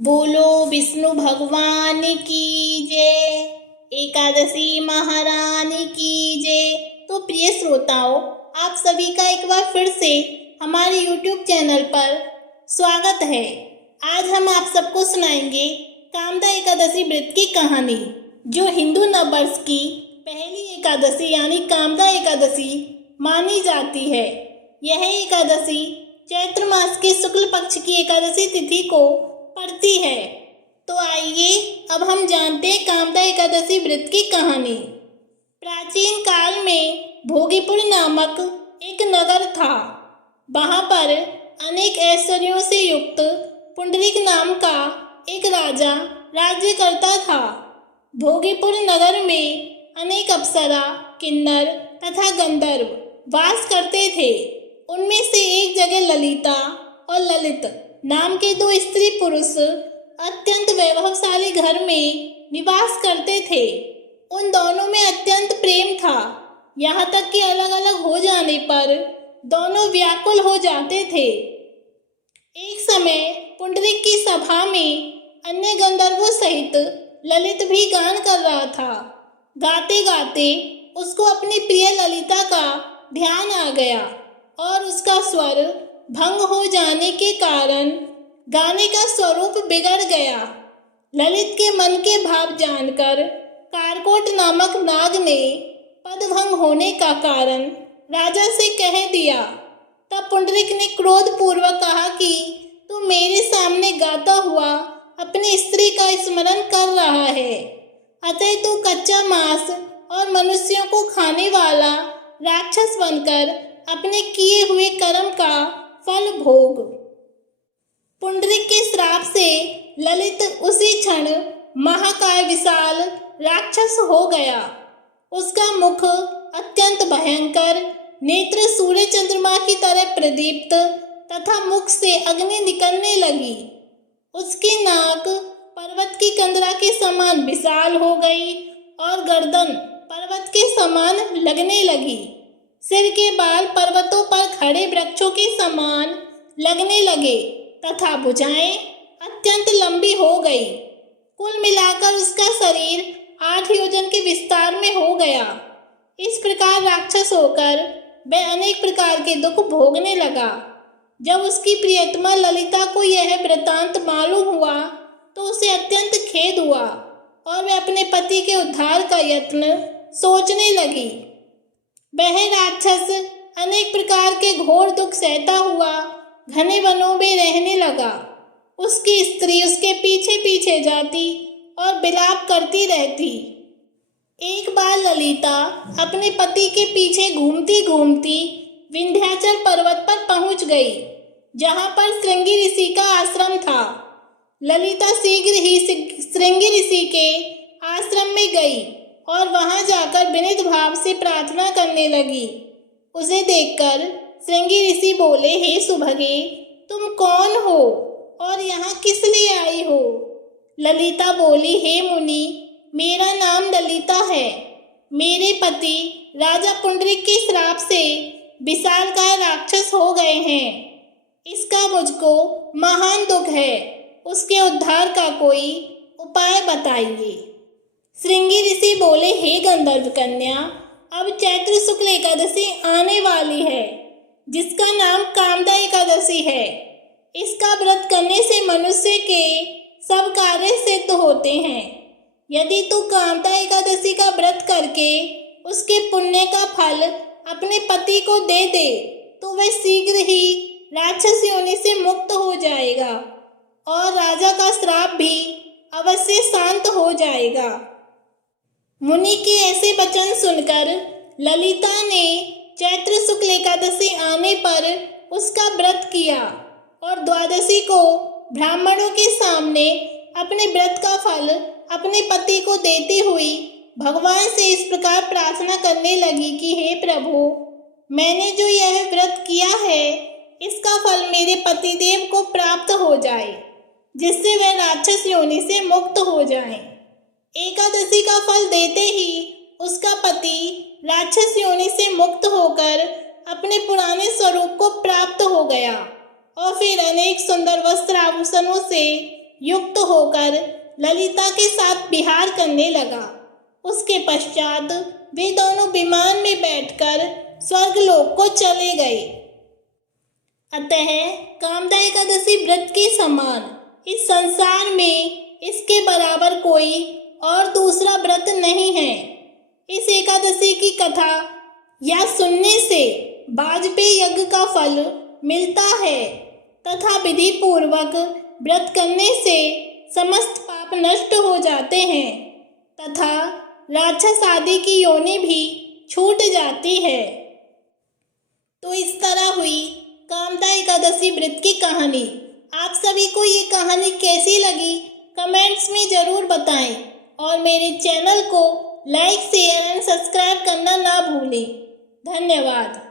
बोलो विष्णु भगवान की जय। एकादशी महारानी की जय। तो प्रिय श्रोताओं, आप सभी का एक बार फिर से हमारे YouTube चैनल पर स्वागत है। आज हम आप सबको सुनाएंगे कामदा एकादशी व्रत की कहानी, जो हिंदू नववर्ष की पहली एकादशी यानी कामदा एकादशी मानी जाती है। यह एकादशी चैत्र मास के शुक्ल पक्ष की एकादशी तिथि को पड़ती है। तो आइए अब हम जानते हैं कामदा एकादशी व्रत की कहानी। प्राचीन काल में भोगीपुर नामक एक नगर था। वहां पर अनेक ऐश्वर्यों से युक्त पुंडरीक नाम का एक राजा राज्य करता था। भोगीपुर नगर में अनेक अप्सरा, किन्नर तथा गंधर्व वास करते थे। उनमें से एक जगह ललिता और ललित नाम के दो स्त्री पुरुष अत्यंत वैभवशाली घर में निवास करते थे। उन दोनों में अत्यंत प्रेम था, यहाँ तक कि अलग अलग हो जाने पर दोनों व्याकुल हो जाते थे। एक समय पुंडरीक की सभा में अन्य गंधर्वों सहित ललित भी गान कर रहा था। गाते गाते उसको अपनी प्रिय ललिता का ध्यान आ गया और उसका स्वर भंग हो जाने के कारण गाने का स्वरूप बिगड़ गया। ललित के मन के भाव जानकर कारकोट नामक नाग ने पदभंग होने का कारण राजा से कह दिया। तब पुंडरीक ने क्रोध पूर्वक कहा कि तू मेरे सामने गाता हुआ अपनी स्त्री का स्मरण कर रहा है, अतः तू कच्चा मांस और मनुष्यों को खाने वाला राक्षस बनकर अपने किए हुए कर्म का फल भोग। पुंडरीक के श्राप से ललित उसी क्षण महाकाय विशाल राक्षस हो गया। उसका मुख अत्यंत भयंकर, नेत्र सूर्य चंद्रमा की तरह प्रदीप्त तथा मुख से अग्नि निकलने लगी। उसकी नाक पर्वत की कंदरा के समान विशाल हो गई और गर्दन पर्वत के समान लगने लगी। सिर के बाल पर्वतों पर खड़े वृक्षों के समान लगने लगे तथा भुजाएं अत्यंत लंबी हो गई। कुल मिलाकर उसका शरीर 8 योजन के विस्तार में हो गया। इस प्रकार राक्षस होकर वह अनेक प्रकार के दुख भोगने लगा। जब उसकी प्रियतमा ललिता को यह वृतांत मालूम हुआ तो उसे अत्यंत खेद हुआ और वह अपने पति के उद्धार का यत्न सोचने लगी। वह राक्षस अनेक प्रकार के घोर दुख सहता हुआ घने वनों में रहने लगा। उसकी स्त्री उसके पीछे पीछे जाती और विलाप करती रहती। एक बार ललिता अपने पति के पीछे घूमती घूमती विंध्याचल पर्वत पर पहुंच गई, जहां पर श्रृंगी ऋषि का आश्रम था। ललिता शीघ्र ही श्रृंगी ऋषि के आश्रम में गई और वहां जाकर विनीत भाव से प्रार्थना करने लगी। उसे देखकर श्रृंगी ऋषि बोले, हे सुभगे, तुम कौन हो और यहाँ किस लिए आई हो? ललिता बोली, हे मुनि, मेरा नाम ललिता है। मेरे पति राजा पुंडरीक के श्राप से विशालकाय राक्षस हो गए हैं। इसका मुझको महान दुख है। उसके उद्धार का कोई उपाय बताइए। श्रृंगी ऋषि बोले, हे गंधर्व कन्या, अब चैत्र शुक्ल एकादशी आने वाली है, जिसका नाम कामदा एकादशी है। इसका व्रत करने से मनुष्य के सब कार्य सिद्ध होते हैं। यदि तू कामदा एकादशी का व्रत करके उसके पुण्य का फल अपने पति को दे दे तो वह शीघ्र ही राक्षस योनि से मुक्त हो जाएगा और राजा का श्राप भी अवश्य शांत हो जाएगा। मुनि के ऐसे वचन सुनकर ललिता ने चैत्र शुक्ल एकादशी आने पर उसका व्रत किया और द्वादशी को ब्राह्मणों के सामने अपने व्रत का फल अपने पति को देती हुई भगवान से इस प्रकार प्रार्थना करने लगी कि हे प्रभु, मैंने जो यह व्रत किया है इसका फल मेरे पतिदेव को प्राप्त हो जाए, जिससे वह राक्षस योनि से मुक्त हो जाएं। एकादशी का फल देते ही उसका पति राक्षस योनि से मुक्त होकर अपने पुराने स्वरूप को प्राप्त हो गया और फिर अनेक सुंदर वस्त्र आभूषणों से युक्त होकर ललिता के साथ विहार करने लगा। उसके पश्चात वे दोनों विमान में बैठकर स्वर्गलोक को चले गए। अतः कामदा एकादशी व्रत के समान इस संसार में इसके बराबर कोई और दूसरा व्रत नहीं है। इस एकादशी की कथा या सुनने से वाजपेयी यज्ञ का फल मिलता है तथा विधि पूर्वक व्रत करने से समस्त पाप नष्ट हो जाते हैं तथा राक्षस आदि की योनि भी छूट जाती है। तो इस तरह हुई कामदा एकादशी व्रत की कहानी। आप सभी को ये कहानी कैसी लगी कमेंट्स में ज़रूर बताएं और मेरे चैनल को लाइक शेयर एंड सब्सक्राइब करना ना भूलें। धन्यवाद।